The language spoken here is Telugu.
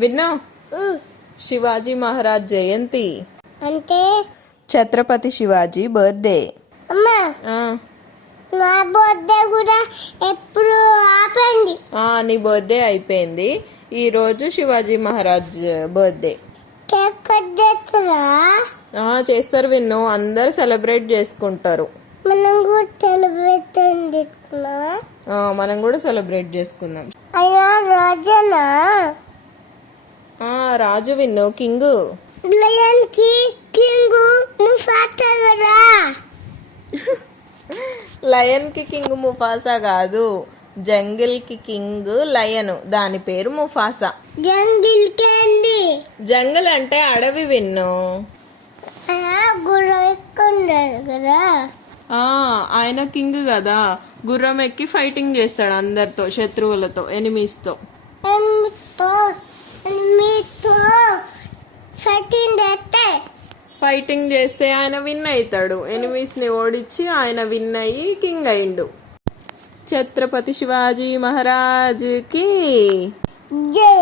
విన్నా శివాజీ మహారాజ్ జయంతి అంటే ఛత్రపతి శివాజీ బర్త్డే. అమ్మా నా బర్త్డే కూడా ఎప్పుడు ఆపండి. నీ బర్త్డే అయిపోయింది. ఈ రోజు Shivaji Maharaj birthday. Cake cut చేస్తారా? చేస్తారు విన్ను, అందరు సెలబ్రేట్ చేసుకుంటారు. మనం కూడా సెలబ్రేట్ చేసుకున్నాం. మనం కూడా సెలబ్రేట్ చేసుకుందాం. అయ్యా రాజనా? రాజు విన్ను, కింగ్. లయన్ కి కింగ్ ముఫాసా కదా. లయన్ కి కింగ్ ముఫాసా కాదు, జంగిల్ కి కింగ్ లయన్, దాని పేరు ముఫాసా. జంగిల్ కేండి. జంగిల్ అంటే అడవి విన్ను. గుర్రం ఎక్కున్నారు కదా. ఆయన కింగ్ కదా, గుర్రం ఎక్కి ఫైటింగ్ చేస్తాడు అందరితో, శత్రువులతో, ఎనిమీస్ తో. ఫైటింగ్ చేస్తే ఆయన విన్ అవుతాడు. ఎనిమీస్ ని ఓడించి ఆయన విన్ అయ్యి కింగ్ అయిండు. ఛత్రపతి శివాజీ మహారాజ్ కి జై.